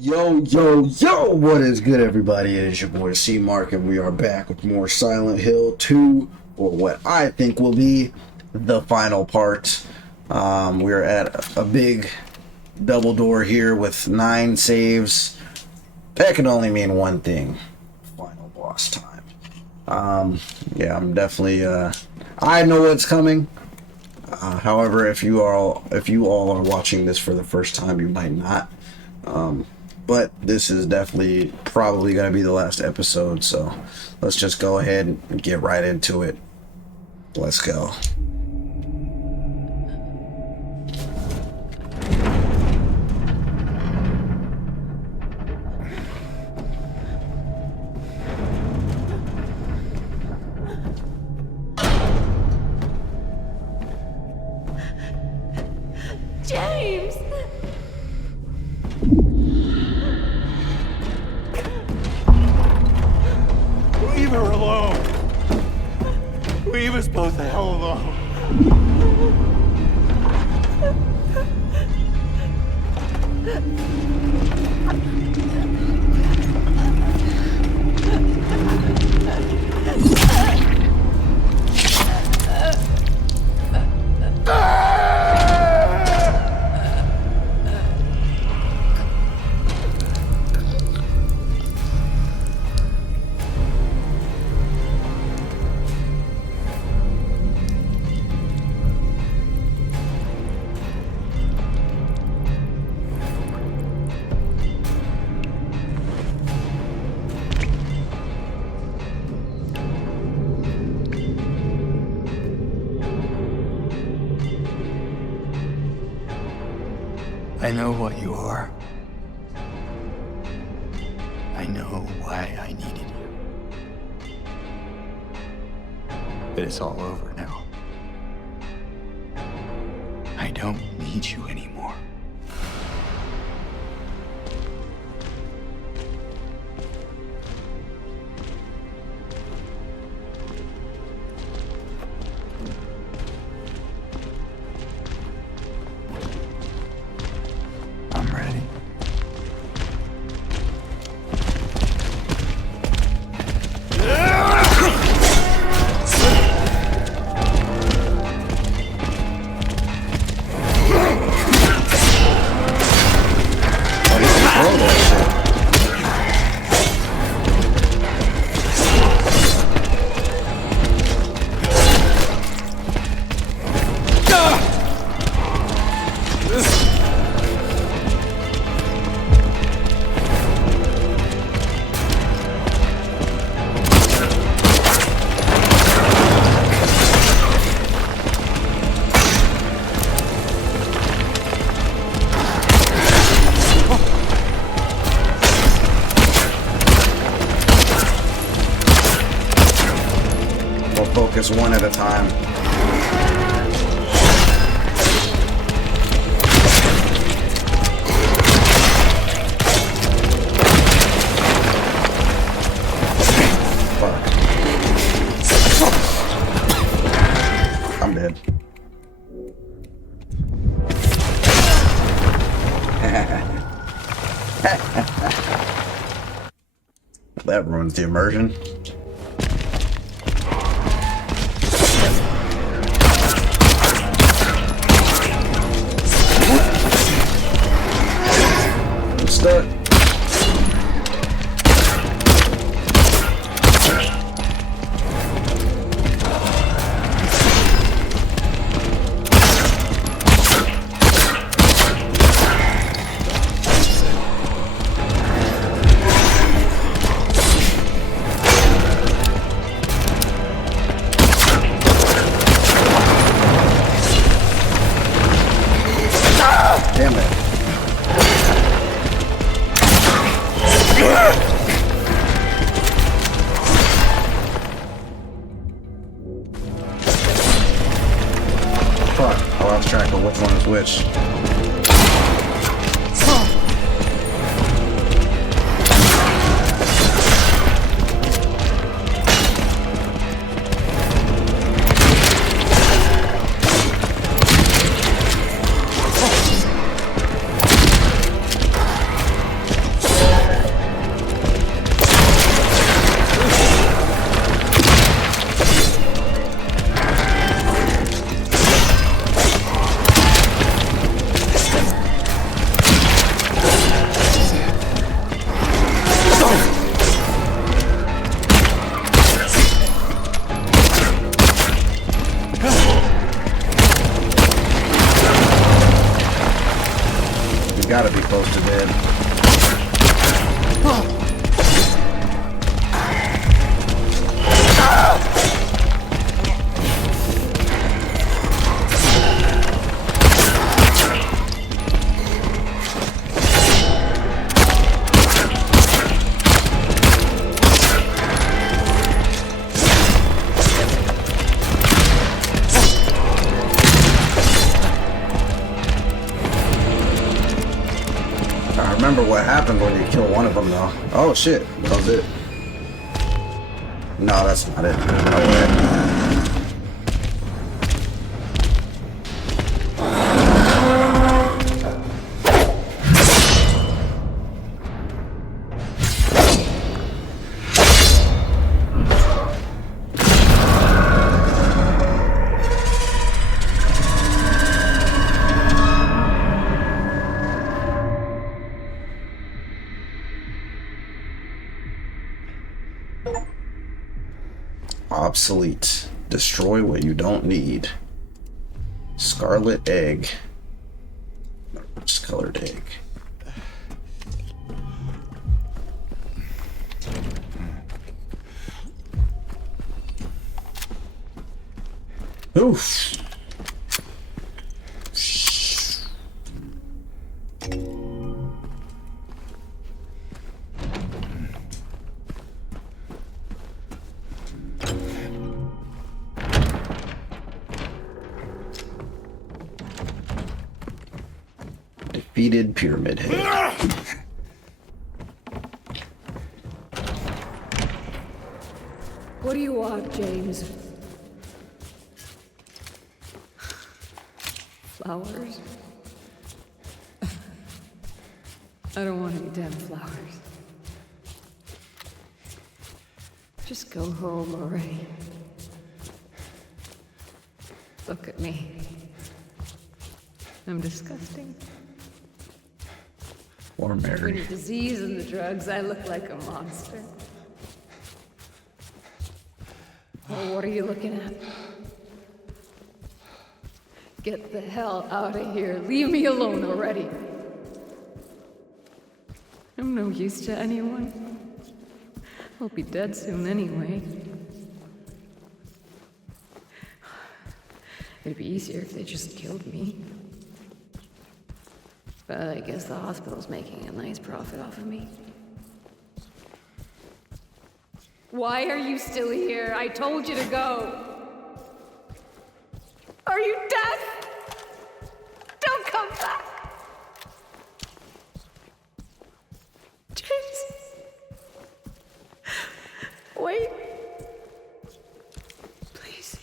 Yo, yo, yo, what is good, everybody? It is your boy C Mark, and we are back with more Silent Hill 2, or what I think will be the final part. We're at a big double door here with 9 saves. That can only mean one thing: final boss time. Yeah, I'm definitely, I know what's coming. However, if you all are watching this for the first time, you might not. But this is definitely probably going to be the last episode, so let's just go ahead and get right into it. Let's go. James! Leave her alone! Leave us both the hell alone! I know what you are. I know why I needed you. But it's all over now. I don't need you anymore. I'm ready. We'll focus one at a time. Fuck. I'm dead. That ruins the immersion. I'm stuck. Damn it. happens when you kill one of them, though. Oh shit, that was it. No, that's not it. There's no way. Obsolete. Destroy what you don't need. Scarlet egg. Discolored egg. Oof. Defeated Pyramid Head. What do you want, James? Flowers? I don't want any damn flowers. Just go home already. Look at me. I'm disgusting. Or Between Mary. the disease and the drugs, I look like a monster. Well, what are you looking at? Get the hell out of here. Leave me alone already. I'm no use to anyone. I'll be dead soon anyway. It'd be easier if they just killed me. But I guess the hospital's making a nice profit off of me. Why are you still here? I told you to go. Are you deaf? Don't come back. James. Wait. Please.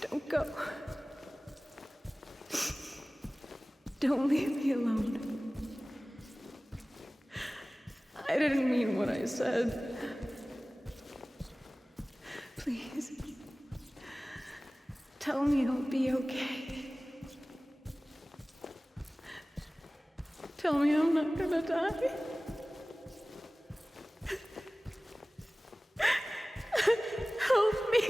Don't go. Don't leave me alone. I didn't mean what I said. Please. Tell me I'll be okay. Tell me I'm not gonna die. Help me.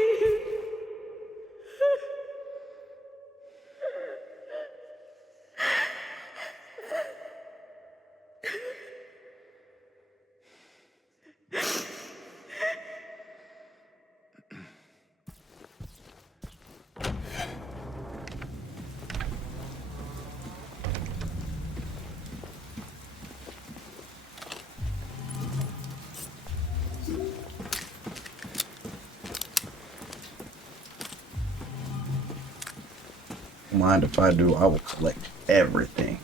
Mind if I do? I will collect everything.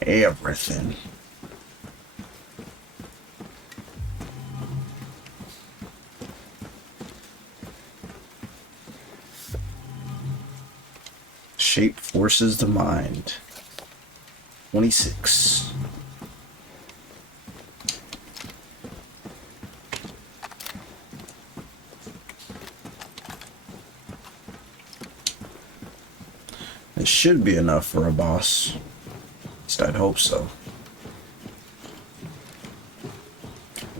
Everything. Shape forces the mind. 26. It should be enough for a boss. At least I'd hope so.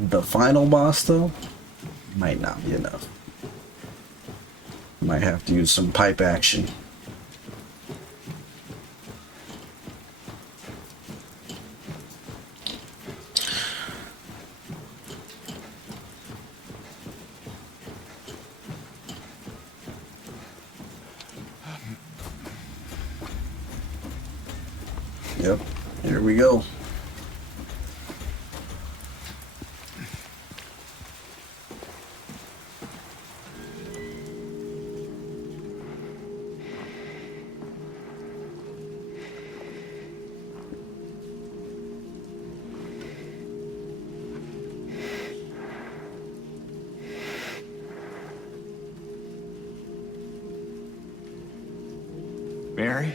The final boss, though, might not be enough. Might have to use some pipe action. Yep, here we go. Mary?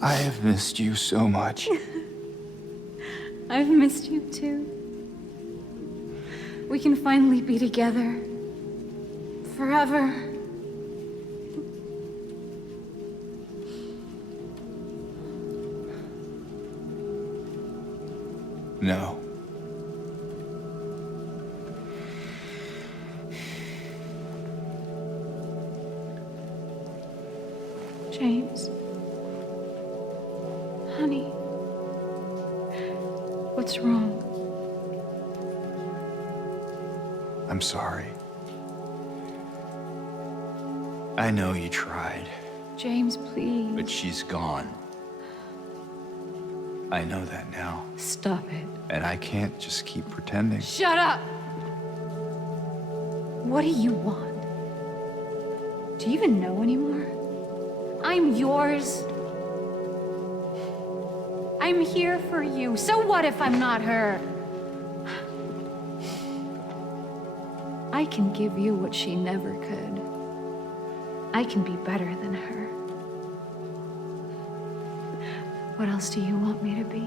I have missed you so much. I've missed you too. We can finally be together. Forever. No. James. Honey. What's wrong? I'm sorry. I know you tried, James, please. but she's gone. I know that now, Stop it. and I can't just keep pretending. Shut up! What do you want? Do you even know anymore? I'm yours. I'm here for you. So what if I'm not her? I can give you what she never could. I can be better than her. What else do you want me to be?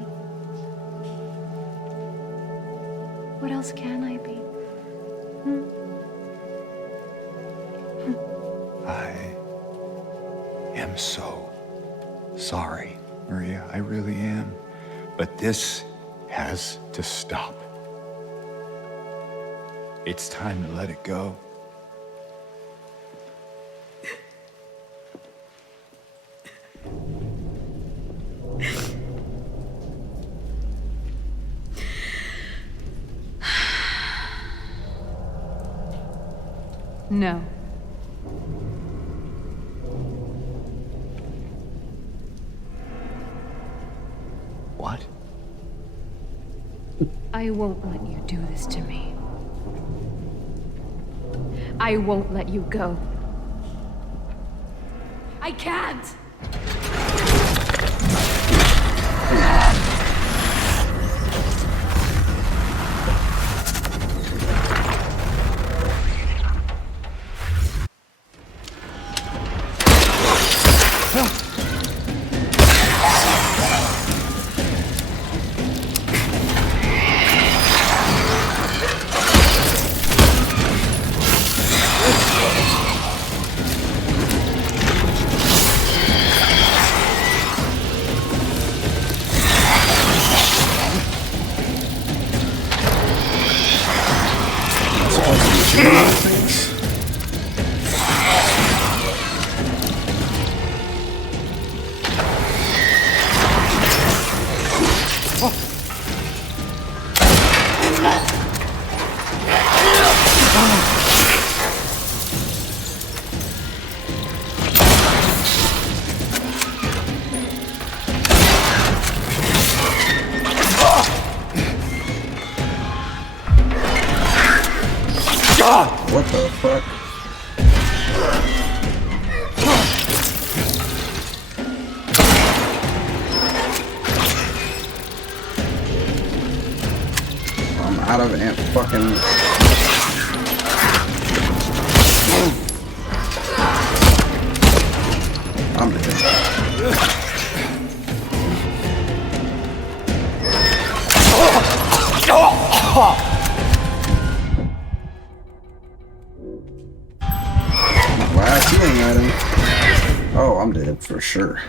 What else can I be? I am so sorry, Maria. I really am. But this has to stop. It's time to let it go. No. What? I won't let you do this to me. I won't let you go. I can't! What the fuck? I'm out of amp fucking. I'm dead. Last healing item. Oh, I'm dead for sure.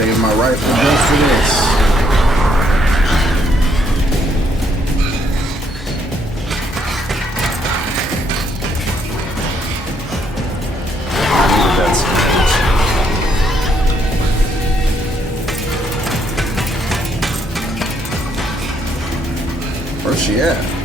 Save my rifle just for this. Where's she at?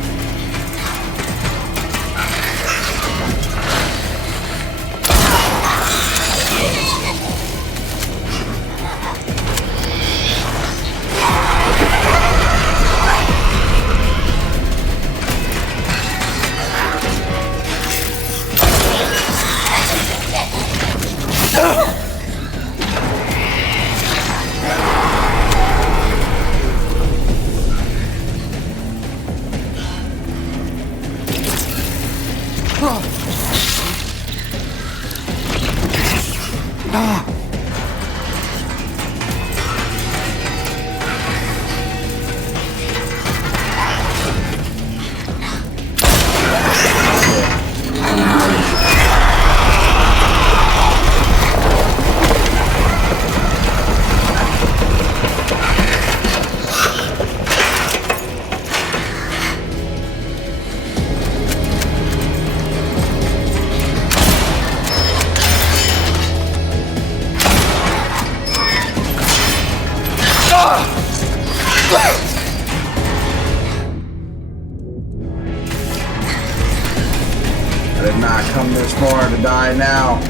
I did not come this far to die now.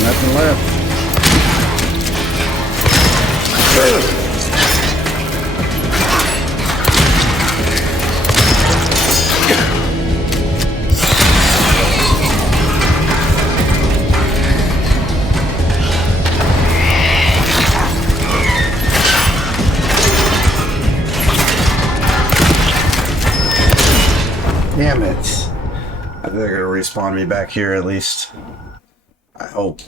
Nothing left. Damn it. I think they're gonna respawn me back here at least. I hope.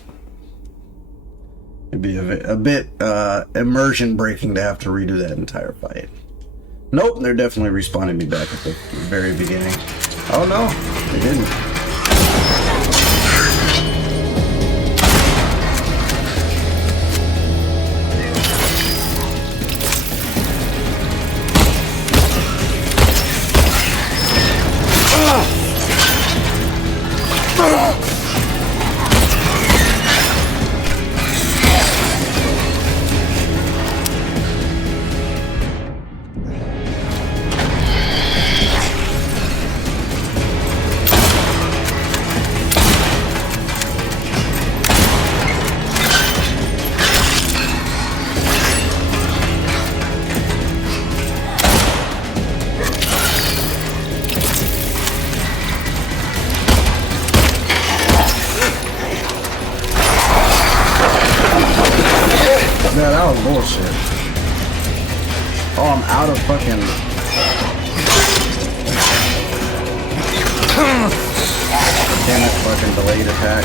It'd be a bit immersion breaking to have to redo that entire fight. Nope, they're definitely respawning me back at the very beginning. Oh no, they didn't. Yeah, that was bullshit. Oh, I'm out of fucking... Damn it, fucking delayed attack.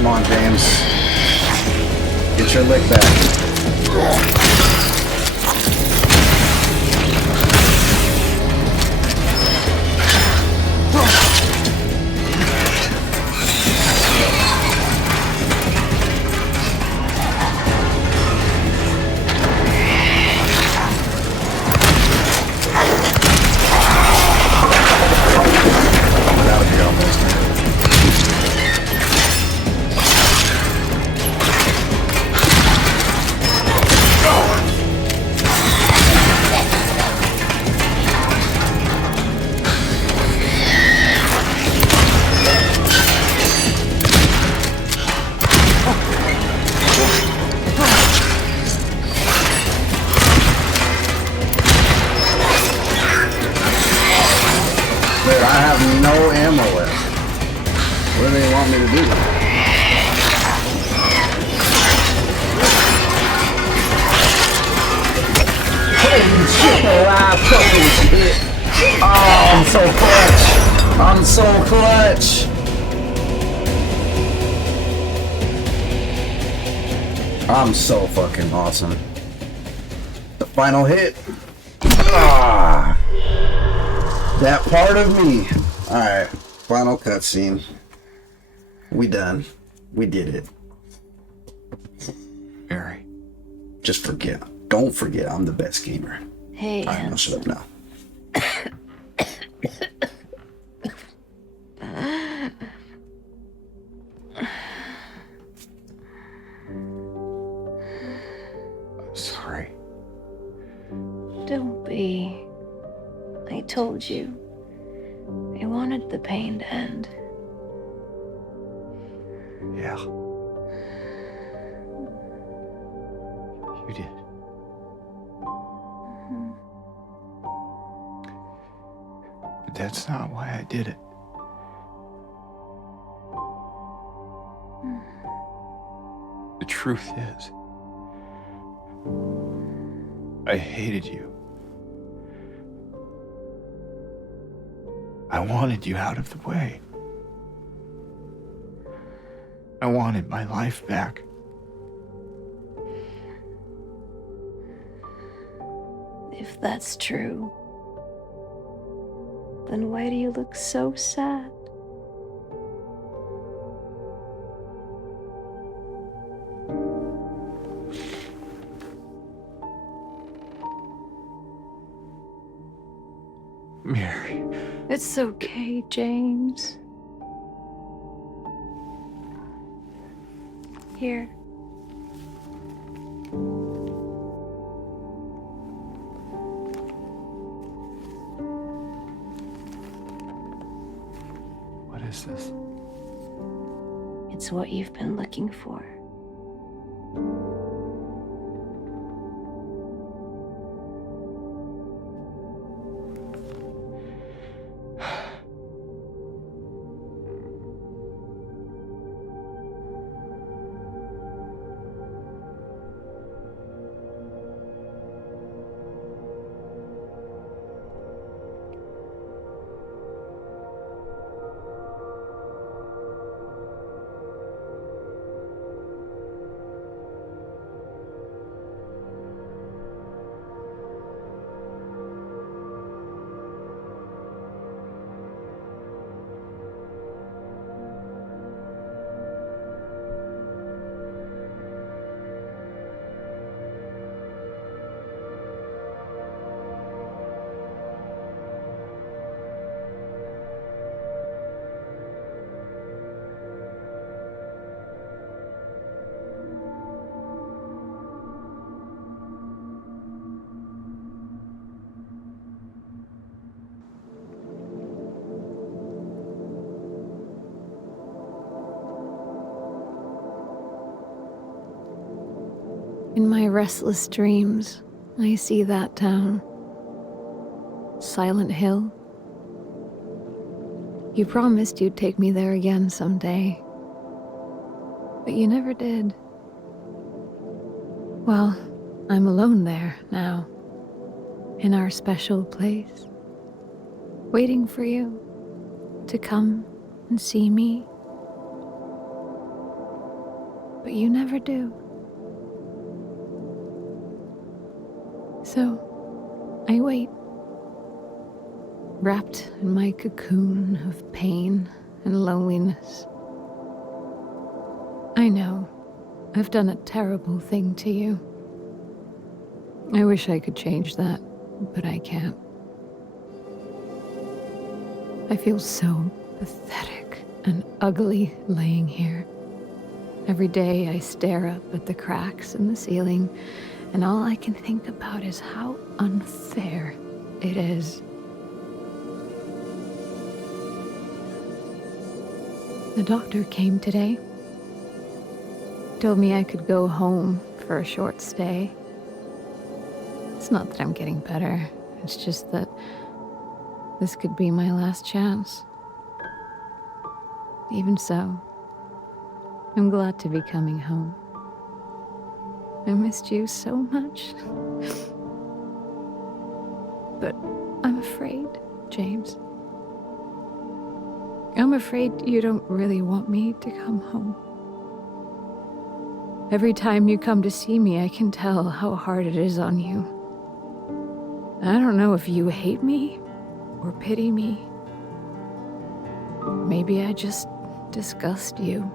Come on, James. Get your lick back. No ammo left. What do they want me to do? Holy shit, alive fucking shit. Oh, I'm so clutch. I'm so clutch. I'm so fucking awesome. The final hit. Ah. That part of me. Alright, final cutscene. We done. We did it. Mary. Just forget. Don't forget, I'm the best gamer. Hey. Alright, now shut up now. I'm sorry. Don't be. I told you. I wanted the pain to end. Yeah. You did. But that's not why I did it. The truth is, I hated you. I wanted you out of the way. I wanted my life back. If that's true, then why do you look so sad? Mary. It's okay, James. Here. What is this? It's what you've been looking for. In my restless dreams, I see that town. Silent Hill. You promised you'd take me there again someday. But you never did. Well, I'm alone there now. In our special place. Waiting for you to come and see me. but you never do. So, I wait, wrapped in my cocoon of pain and loneliness. I know, I've done a terrible thing to you. I wish I could change that, but I can't. I feel so pathetic and ugly laying here. Every day I stare up at the cracks in the ceiling, and all I can think about is how unfair it is. The doctor came today. Told me I could go home for a short stay. It's not that I'm getting better. It's just that this could be my last chance. Even so, I'm glad to be coming home. I missed you so much. But I'm afraid, James. I'm afraid you don't really want me to come home. Every time you come to see me, I can tell how hard it is on you. I don't know if you hate me or pity me. Maybe I just disgust you.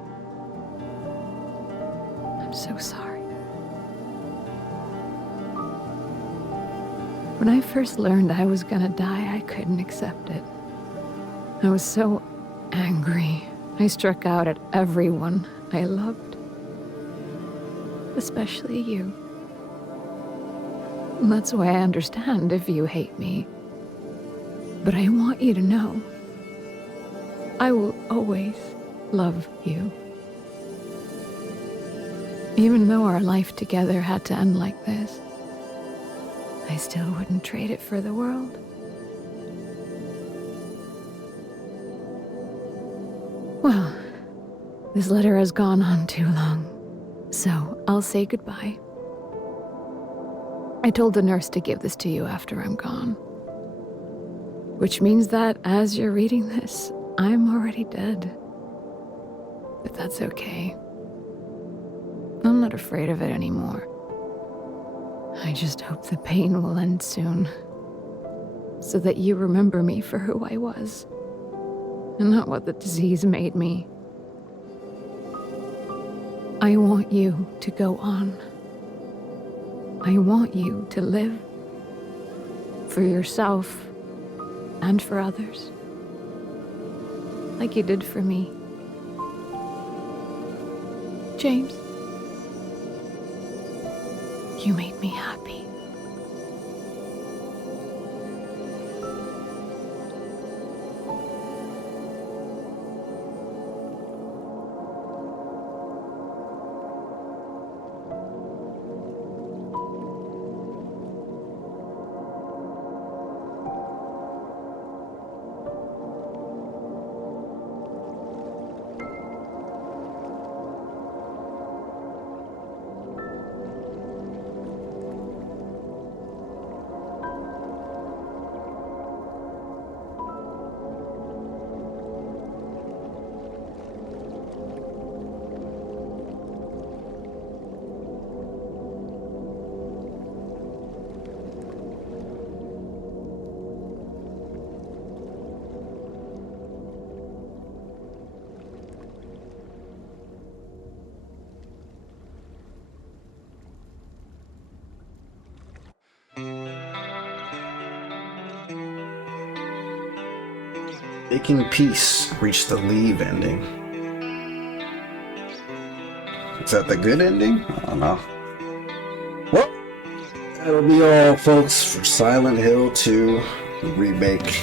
I'm so sorry. When I first learned I was gonna die, I couldn't accept it. I was so angry. I struck out at everyone I loved. Especially you. That's why I understand if you hate me. But I want you to know, I will always love you. Even though our life together had to end like this, I still wouldn't trade it for the world. Well, this letter has gone on too long, so I'll say goodbye. I told the nurse to give this to you after I'm gone. Which means that as you're reading this, I'm already dead. But that's okay. I'm not afraid of it anymore. I just hope the pain will end soon, so that you remember me for who I was, and not what the disease made me. I want you to go on. I want you to live for yourself and for others, like you did for me. James, you made me happy. Making Peace reached the leave ending. Is that the good ending? I don't know. Well, that'll be all, folks, for Silent Hill 2 Remake.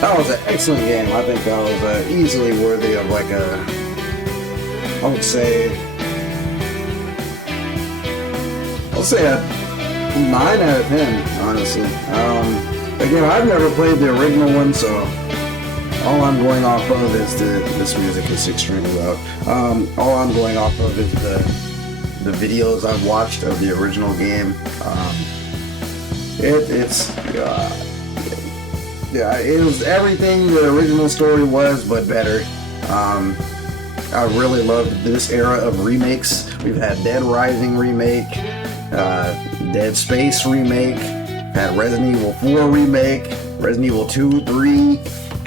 That was an excellent game. I think that was easily worthy of like I would say a 9 out of 10, honestly. Again, I've never played the original one, so all I'm going off of is this music is extremely loud. All I'm going off of is the videos I've watched of the original game. It was everything the original story was, but better. I really loved this era of remakes. We've had Dead Rising remake, Dead Space remake, had Resident Evil 4 remake, Resident Evil 2, 3,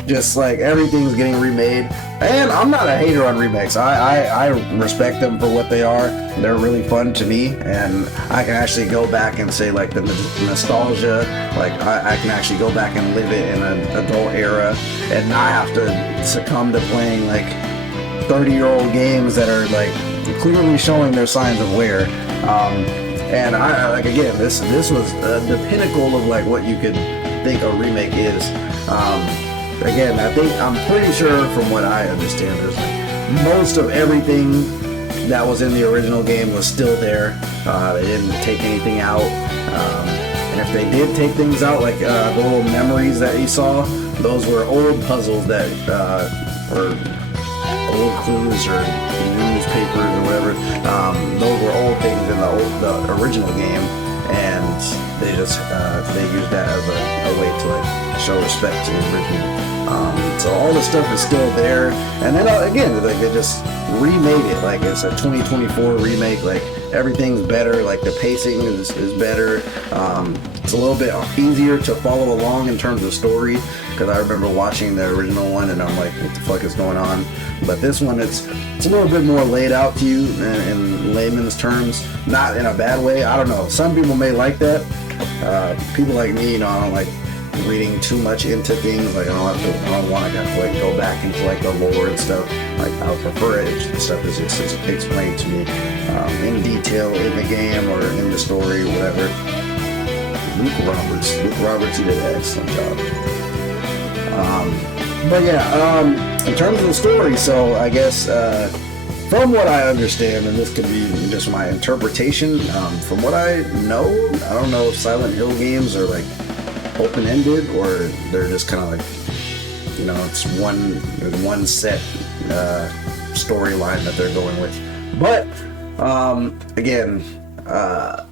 just like everything's getting remade. And I'm not a hater on remakes. I respect them for what they are. They're really fun to me, and I can actually go back and say like the nostalgia, like I can actually go back and live it in an adult era and not have to succumb to playing like 30-year-old games that are like clearly showing their signs of wear. And I like, again, this was the pinnacle of like what you could think a remake is. Again, I'm pretty sure from what I understand, there's like most of everything that was in the original game was still there. They didn't take anything out. And if they did take things out, like the little memories that you saw, those were old puzzles that were old clues or newspapers or whatever. Those were old things in the original game, and they just they used that as a way to like show respect to the original. So all the stuff is still there, and then again, like they just remade it. Like it's a 2024 remake. Like everything's better. Like the pacing is better. It's a little bit easier to follow along in terms of story, because I remember watching the original one and I'm like, what the fuck is going on? But this one, it's a little bit more laid out to you in layman's terms, not in a bad way. I don't know. Some people may like that. People like me, you know, I don't like reading too much into things. Like I don't want to like go back into like the lore and stuff. Like I would prefer it if the stuff is just explained to me in detail in the game or in the story, whatever. Luke Roberts, he did an excellent job. But yeah, in terms of the story, so I guess from what I understand, and this could be just my interpretation, from what I know, I don't know if Silent Hill games are like open-ended or they're just kind of like, you know, it's one set storyline that they're going with. But again,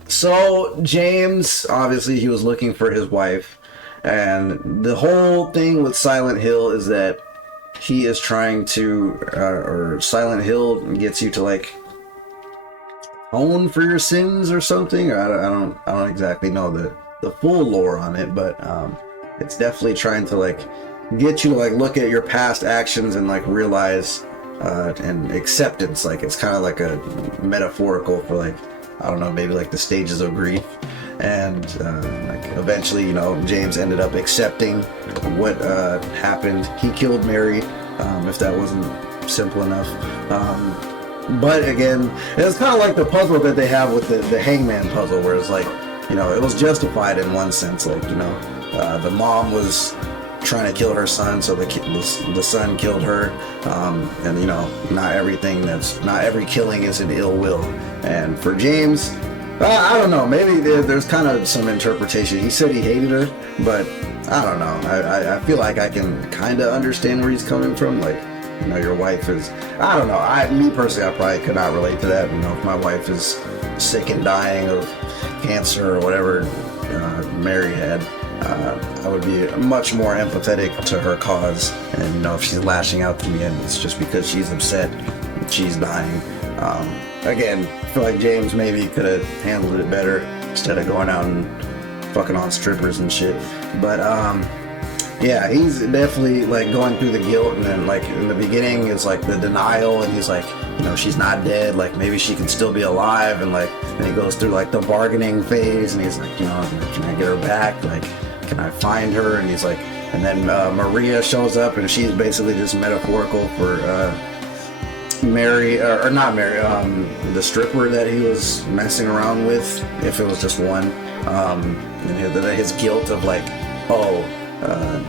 so James, obviously he was looking for his wife, and the whole thing with Silent Hill is that he is trying to, or Silent Hill gets you to like atone for your sins or something. Or I don't exactly know the full lore on it, but it's definitely trying to like get you to like look at your past actions and like realize and acceptance. Like it's kind of like a metaphorical for like, I don't know, maybe like the stages of grief. And like eventually, you know, James ended up accepting what happened. He killed Mary, if that wasn't simple enough. But again, it's kind of like the puzzle that they have with the hangman puzzle, where it's like, you know, it was justified in one sense. Like, you know, the mom was trying to kill her son, so the son killed her. And you know, not every killing is an ill will. And for James, I don't know, maybe there's kind of some interpretation. He said he hated her, but I don't know. I feel like I can kind of understand where he's coming from. Like, you know, your wife is, I don't know. Me personally, I probably could not relate to that. You know, if my wife is sick and dying of cancer or whatever Mary had, I would be much more empathetic to her cause. And, you know, if she's lashing out to me and it's just because she's upset and she's dying. Again, I feel like James maybe could have handled it better instead of going out and fucking on strippers and shit. But yeah, he's definitely like going through the guilt, and then like in the beginning it's like the denial, and he's like, you know, she's not dead, like maybe she can still be alive, and like then he goes through like the bargaining phase, and he's like, you know, can I get her back? Like, can I find her? And he's like, and then Maria shows up, and she's basically just metaphorical for Mary, or not Mary, the stripper that he was messing around with, if it was just one, and his guilt of like, oh,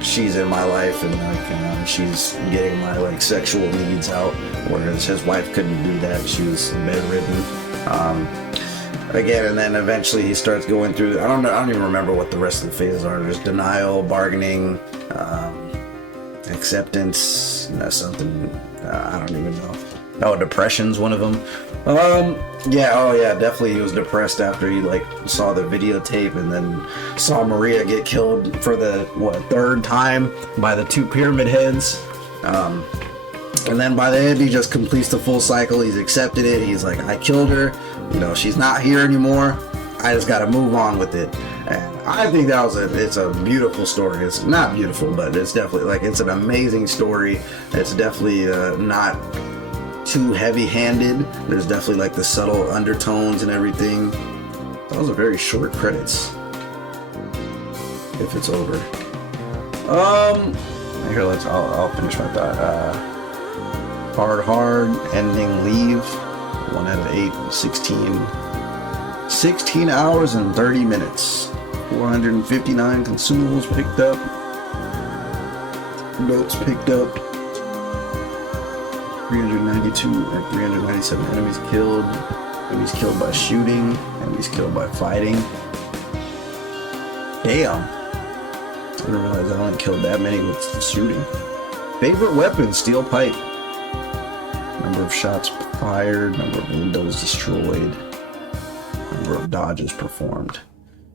she's in my life, and like, she's getting my like sexual needs out, whereas his wife couldn't do that. She was bedridden. Again, and then eventually he starts going through, I don't even remember what the rest of the phases are. There's denial, bargaining, acceptance, something, I don't even know. Oh, depression's one of them. Yeah, oh yeah, definitely he was depressed after he like saw the videotape and then saw Maria get killed for the third time by the two pyramid heads. And then by the end, he just completes the full cycle. He's accepted it. He's like, I killed her. You know, she's not here anymore. I just got to move on with it. And I think it's a beautiful story. It's not beautiful, but it's definitely like, it's an amazing story. It's definitely not too heavy-handed. There's definitely like the subtle undertones and everything. Those are very short credits. If it's over. Here, I'll finish my thought. Hard, ending, leave. 1 out of 8, 16 hours and 30 minutes. 459 consumables picked up. Notes picked up. 392 or 397 enemies killed. Enemies killed by shooting. Enemies killed by fighting. Damn. I didn't realize I only killed that many with shooting. Favorite weapon, steel pipe. Number of shots fired, number of windows destroyed, number of dodges performed.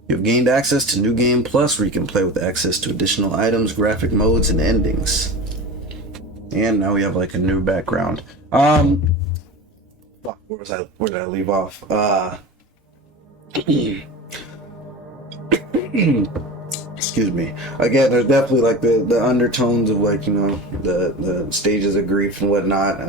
You have gained access to New Game Plus, where you can play with access to additional items, graphic modes, and endings. And now we have like a new background. Where did I leave off? Excuse me. Again, there's definitely like the undertones of like, you know, the stages of grief and whatnot.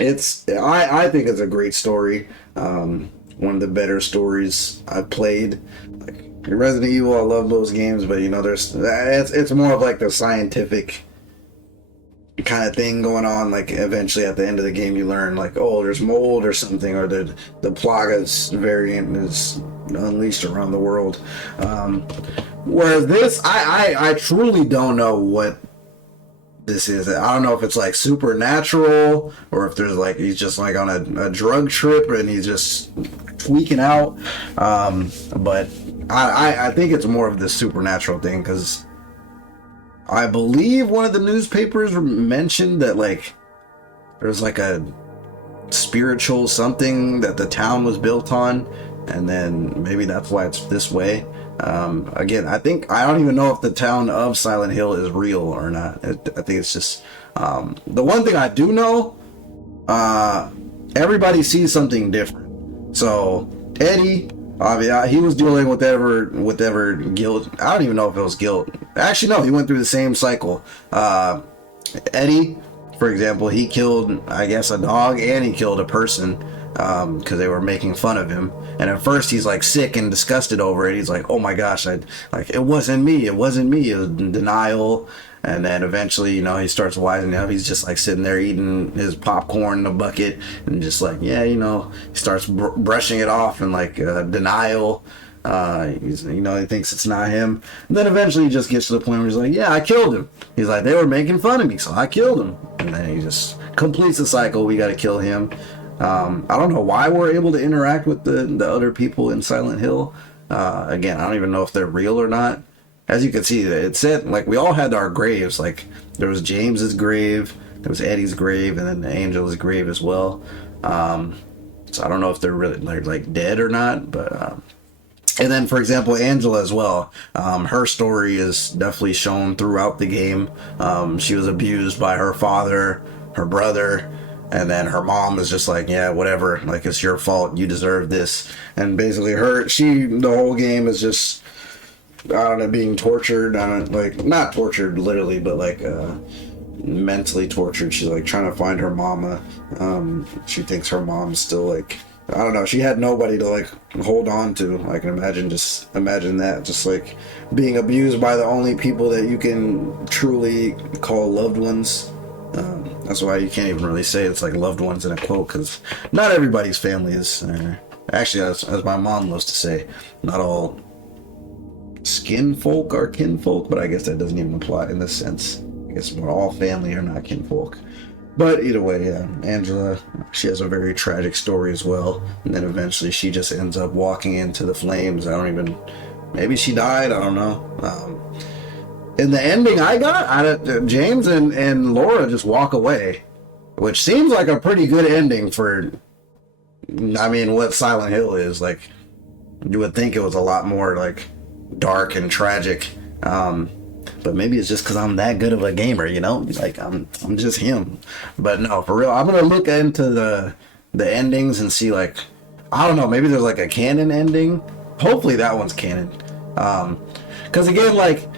I think it's a great story. One of the better stories I've played. Like Resident Evil, I love those games, but you know, it's more of like the scientific kind of thing going on. Like eventually at the end of the game you learn like, oh, there's mold or something, or the Plagas variant is unleashed around the world. Whereas this, I truly don't know what this is. I don't know if it's like supernatural or if there's like he's just like on a drug trip and he's just tweaking out. But I think it's more of the supernatural thing, because I believe one of the newspapers mentioned that like there's like a spiritual something that the town was built on, and then maybe that's why it's this way. Again, I don't even know if the town of Silent Hill is real or not. I think it's just the one thing I do know, everybody sees something different. So Eddie, he was dealing with whatever guilt. I don't even know if it was guilt. Actually, no, he went through the same cycle. Eddie, for example, he killed, I guess, a dog, and he killed a person because they were making fun of him. And at first he's like sick and disgusted over it. He's like, oh my gosh, it wasn't me. It was denial. And then eventually, you know, he starts wising up. He's just like sitting there eating his popcorn in a bucket and just like, yeah, you know, he starts brushing it off and like denial. He thinks it's not him. And then eventually he just gets to the point where he's like, yeah, I killed him. He's like, they were making fun of me, so I killed him. And then he just completes the cycle. We got to kill him. I don't know why we're able to interact with the other people in Silent Hill. Again, I don't even know if they're real or not. As you can see, it said like we all had our graves. Like there was James's grave, there was Eddie's grave, and then Angela's grave as well. So I don't know if they're really like dead or not, but and then for example Angela as well. Her story is definitely shown throughout the game. She was abused by her father, her brother, and then her mom is just like, yeah, whatever, like it's your fault, you deserve this. And basically the whole game is just, I don't know, being tortured. Like not tortured literally, but like mentally tortured. She's like trying to find her mama. She thinks her mom's still like, I don't know, she had nobody to like hold on to. I can imagine that, just like being abused by the only people that you can truly call loved ones. That's why you can't even really say it's like loved ones in a quote, because not everybody's family is actually, as my mom loves to say, not all skin folk are kinfolk, but I guess that doesn't even apply in this sense. I guess we're all family are not kinfolk. But either way, yeah, Angela, she has a very tragic story as well. And then eventually she just ends up walking into the flames. Maybe she died, I don't know. In the ending I got, James and Laura just walk away, which seems like a pretty good ending for, what Silent Hill is. Like, you would think it was a lot more like dark and tragic. But maybe it's just because I'm that good of a gamer, you know? Like, I'm just him. But no, for real, I'm gonna look into the endings and see, like, I don't know, maybe there's like a canon ending. Hopefully that one's canon. Because again, like,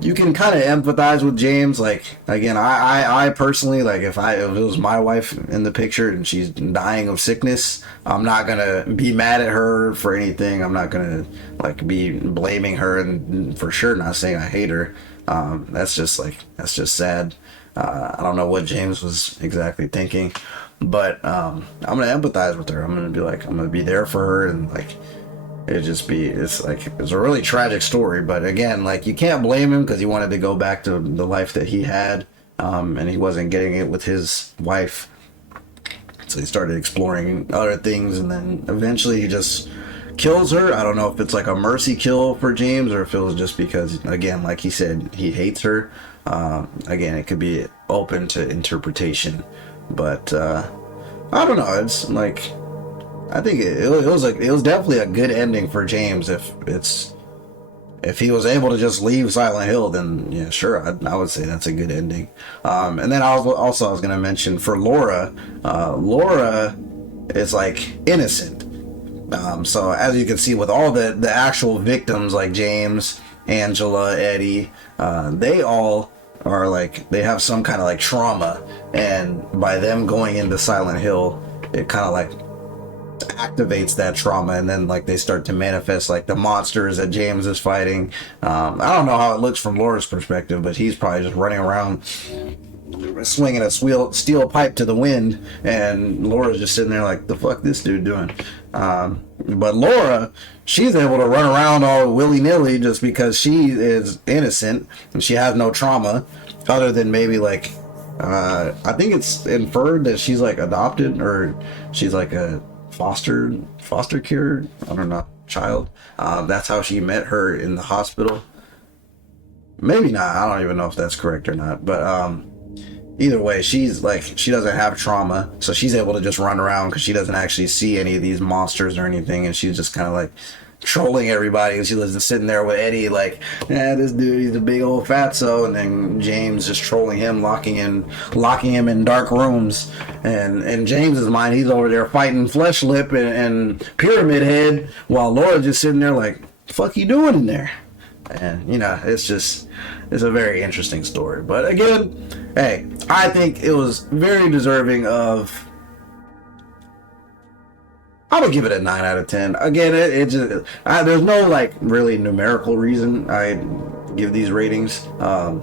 you can kind of empathize with James. Like, again, I personally, like, if it was my wife in the picture and she's dying of sickness, I'm not gonna be mad at her for anything. I'm not gonna, like, be blaming her, and for sure not saying I hate her. That's just sad. I don't know what James was exactly thinking, but I'm gonna empathize with her. I'm gonna be there for her, and like, it's a really tragic story. But again, like, you can't blame him because he wanted to go back to the life that he had, and he wasn't getting it with his wife, so he started exploring other things, and then eventually he just kills her. I don't know if it's like a mercy kill for James, or if it was just because, again, like he said, he hates her. Again, it could be open to interpretation, but I don't know. It's like, I think it was definitely a good ending for James. If he was able to just leave Silent Hill, then yeah, sure, I would say that's a good ending. And then I was gonna mention for Laura. Laura is like innocent. So as you can see with all the actual victims, like James, Angela, Eddie, they all are like, they have some kind of like trauma, and by them going into Silent Hill, it kind of like activates that trauma, and then like they start to manifest like the monsters that James is fighting. I don't know how it looks from Laura's perspective, but he's probably just running around swinging a steel pipe to the wind, and Laura's just sitting there like, the fuck this dude doing? But Laura, she's able to run around all willy-nilly just because she is innocent and she has no trauma other than maybe like, I think it's inferred that she's like adopted, or she's like a foster care, I don't know, child. That's how she met her in the hospital. Maybe not, I don't even know if that's correct or not, but either way, she's like, she doesn't have trauma, so she's able to just run around because she doesn't actually see any of these monsters or anything, and she's just kind of like trolling everybody. And she was just sitting there with Eddie like, yeah, this dude, he's a big old fatso, and then James just trolling him, locking him in dark rooms, and in James's mind, he's over there fighting Flesh Lip and Pyramid Head, while Laura just sitting there like, fuck you doing in there? And you know, it's a very interesting story. But again, hey, I think it was very deserving of, I would give it a 9 out of 10. Again, it just, there's no like really numerical reason I give these ratings. I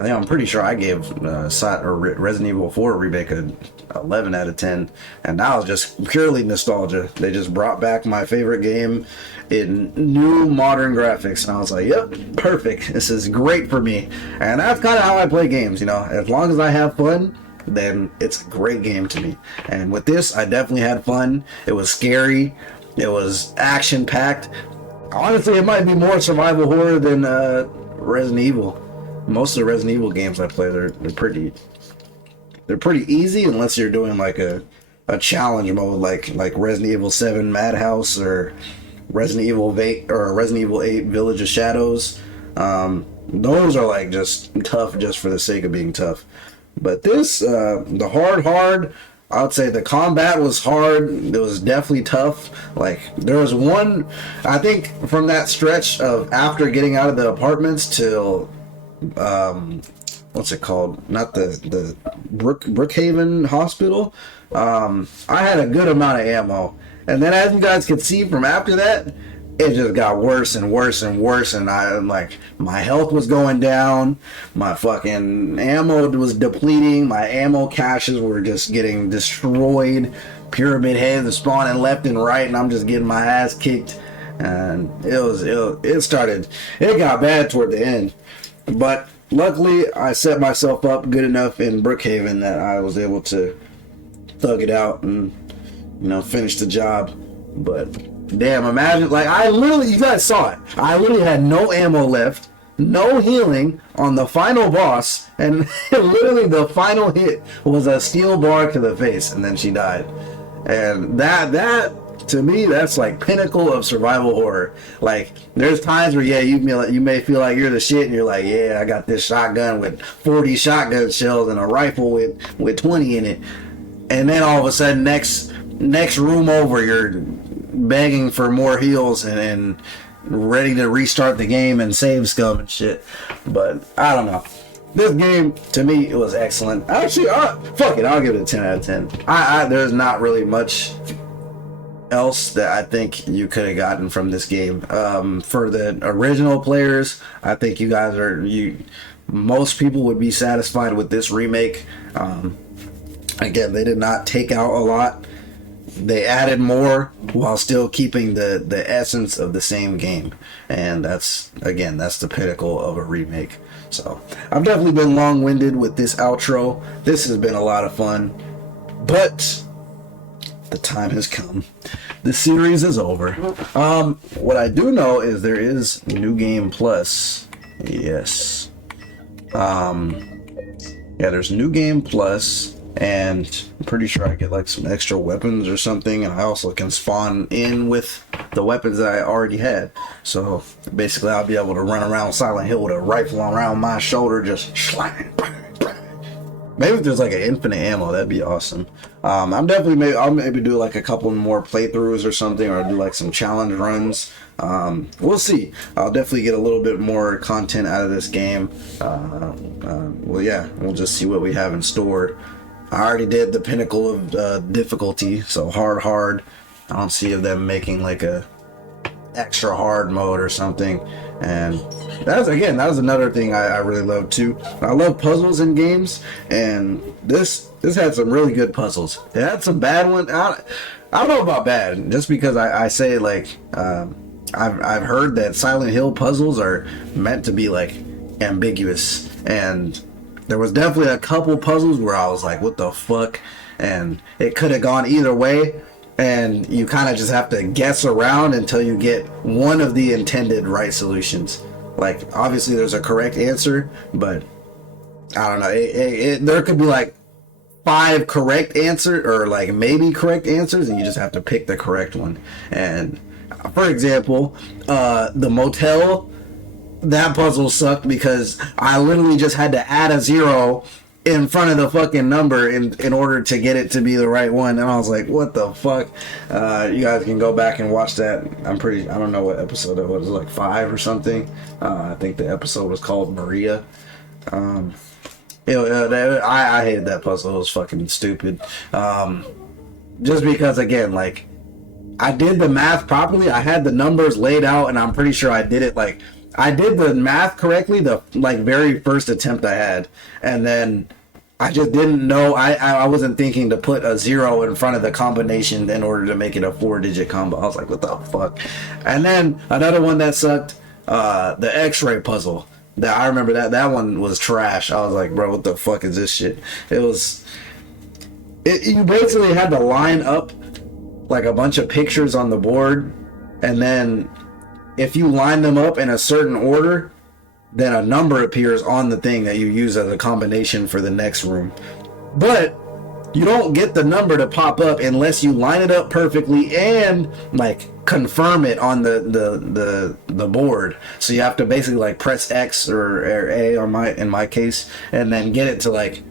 think I'm pretty sure I gave Resident Evil 4 Remake an 11 out of 10, and that was just purely nostalgia. They just brought back my favorite game in new modern graphics, and I was like, yep, perfect, this is great for me. And that's kind of how I play games, you know, as long as I have fun, then it's a great game to me. And with this, I definitely had fun. It was scary, it was action packed. Honestly, it might be more survival horror than Resident Evil. Most of the Resident Evil games I play, they're pretty easy, unless you're doing like a challenge mode, like Resident Evil 7 Madhouse, or Resident Evil 8 or Resident Evil 8 Village of Shadows. Those are like just tough just for the sake of being tough. But this, the hard, I would say the combat was hard. It was definitely tough. Like, there was one, I think, from that stretch of after getting out of the apartments till what's it called? Not the Brookhaven Hospital. I had a good amount of ammo, and then as you guys could see from after that, it just got worse and worse and worse, and I like, my health was going down, my fucking ammo was depleting, my ammo caches were just getting destroyed, Pyramid Heads are spawning left and right, and I'm just getting my ass kicked, and it got bad toward the end. But luckily, I set myself up good enough in Brookhaven that I was able to thug it out and, you know, finish the job. But damn, imagine, like, you guys saw it. I literally had no ammo left, no healing on the final boss, and literally the final hit was a steel bar to the face, and then she died. And that to me, that's like pinnacle of survival horror. Like, there's times where, yeah, you may feel like you're the shit, and you're like, yeah, I got this shotgun with 40 shotgun shells and a rifle with 20 in it. And then all of a sudden, next room over, you're begging for more heals and ready to restart the game and save scum and shit. But I don't know. This game, to me, it was excellent. Actually, fuck it, I'll give it a 10 out of 10. There's not really much else that I think you could have gotten from this game. For the original players, I think you guys most people would be satisfied with this remake. Again, they did not take out a lot. They added more while still keeping the essence of the same game. And that's the pinnacle of a remake. So, I've definitely been long-winded with this outro. This has been a lot of fun. But the time has come. The series is over. What I do know is there is New Game Plus. Yes. Yeah, there's New Game Plus. And I'm pretty sure I get like some extra weapons or something, and I also can spawn in with the weapons that I already had. So basically I'll be able to run around Silent Hill with a rifle around my shoulder, just slang. Maybe if there's like an infinite ammo, that'd be awesome. I'll maybe do like a couple more playthroughs or something, or do like some challenge runs. We'll see. I'll definitely get a little bit more content out of this game. Well, yeah, we'll just see what we have in store. I already did the pinnacle of difficulty, so hard. I don't see of them making like a extra hard mode or something. And that was another thing I really love too. I love puzzles in games, and this had some really good puzzles. It had some bad ones. I don't know about bad, just because I say like I've heard that Silent Hill puzzles are meant to be like ambiguous, and there was definitely a couple puzzles where I was like, what the fuck? And it could have gone either way. And you kind of just have to guess around until you get one of the intended right solutions. Like, obviously there's a correct answer, but I don't know. There could be like 5 correct answers, or like maybe correct answers, and you just have to pick the correct one. And for example, the motel, that puzzle sucked because I literally just had to add a 0 in front of the fucking number in order to get it to be the right one. And I was like, what the fuck? You guys can go back and watch that. I don't know what episode it was, like 5 or something. I think the episode was called Maria. I hated that puzzle. It was fucking stupid. Just because, again, like, I did the math properly. I had the numbers laid out, and I'm pretty sure I did it like, I did the math correctly the like very first attempt I had, and then I just didn't know. I wasn't thinking to put a 0 in front of the combination in order to make it a 4-digit combo. I was like, what the fuck? And then another one that sucked, the X-ray puzzle. That I remember that one was trash. I was like, bro, what the fuck is this shit? You basically had to line up like a bunch of pictures on the board, and then if you line them up in a certain order, then a number appears on the thing that you use as a combination for the next room. But you don't get the number to pop up unless you line it up perfectly and like confirm it on the board. So you have to basically like press X or A in my case, and then get it to like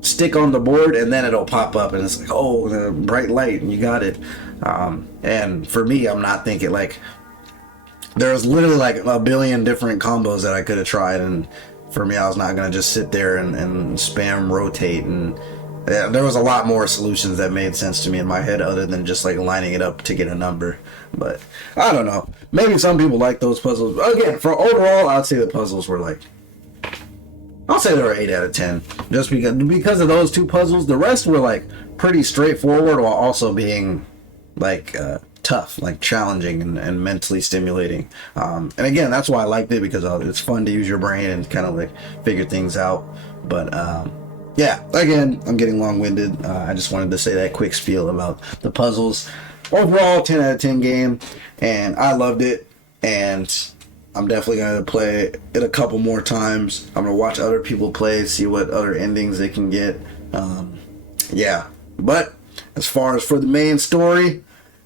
stick on the board, and then it'll pop up and it's like, oh, bright light, and you got it. And for me, I'm not thinking like, there's literally like a billion different combos that I could have tried, and for me, I was not gonna just sit there and spam rotate, and there was a lot more solutions that made sense to me in my head other than just like lining it up to get a number. But I don't know, maybe some people like those puzzles. Again, for overall, I'd say the puzzles were like, I'll say they were 8 out of 10, just because of those 2 puzzles. The rest were like pretty straightforward while also being like tough, like challenging and mentally stimulating. And again, that's why I liked it, because it's fun to use your brain and kind of like figure things out. But yeah, again, I'm getting long-winded. I just wanted to say that quick spiel about the puzzles. Overall, 10 out of 10 game, and I loved it, and I'm definitely going to play it a couple more times. I'm going to watch other people play, see what other endings they can get. Yeah, but as far as for the main story,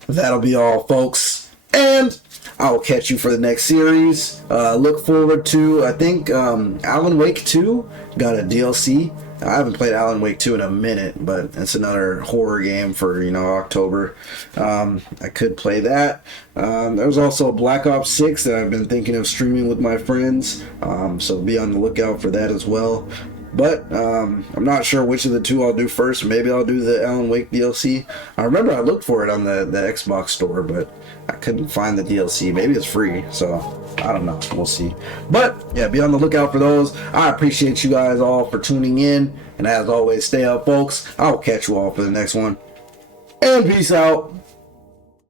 that'll be all, folks. And I'll catch you for the next series. Look forward to, I think, Alan Wake 2 got a DLC. I haven't played Alan Wake 2 in a minute, but it's another horror game for, October. I could play that. There's also Black Ops 6 that I've been thinking of streaming with my friends, so be on the lookout for that as well. But I'm not sure which of the two I'll do first. Maybe I'll do the Alan Wake DLC. I remember I looked for it on the Xbox store, but I couldn't find the DLC. Maybe it's free, so I don't know. We'll see. But yeah, be on the lookout for those. I appreciate you guys all for tuning in. And as always, stay up, folks. I'll catch you all for the next one. And peace out.